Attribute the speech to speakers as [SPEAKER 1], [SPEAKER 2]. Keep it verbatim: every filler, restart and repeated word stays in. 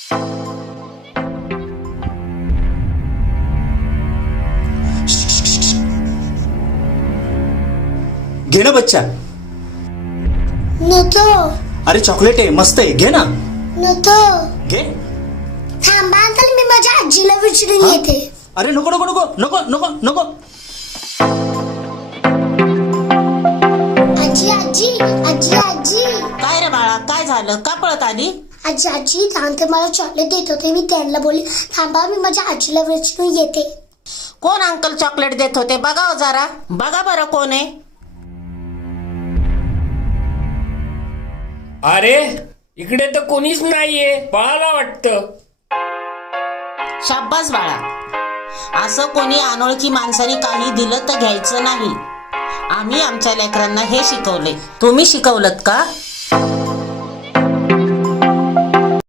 [SPEAKER 1] घे ना बच्चा.
[SPEAKER 2] नको.
[SPEAKER 1] अरे चॉकलेट आहे, मस्त आहे, घे ना.
[SPEAKER 2] नको.
[SPEAKER 1] घे.
[SPEAKER 2] थांबा अंकल, मी माझ्या आजीला विचारून येते.
[SPEAKER 1] अरे नको नको नको नको नको नको.
[SPEAKER 2] आजी आजी आजी आजी.
[SPEAKER 3] काय रे बाळा, काय झालं? का पळत आली?
[SPEAKER 2] आजी आजी अंकल मला चॉकलेट देत होते, मी त्यांना बोलली थांबा मी माझ्या आजीला विचारून येते.
[SPEAKER 3] कोण अंकल चॉकलेट देत होते? बघा जरा, बघा बरं कोण आहे.
[SPEAKER 4] अरे इकडे तर कोणीच नाहीये, पळाला वाटतं.
[SPEAKER 3] शाब्बास बाळा, असं कोणी अनोळखी माणसाने काही दिलं तर घ्यायचं नाही. आम्ही आमच्या लेकरांना हे शिकवले. तुम्ही शिकवलत का?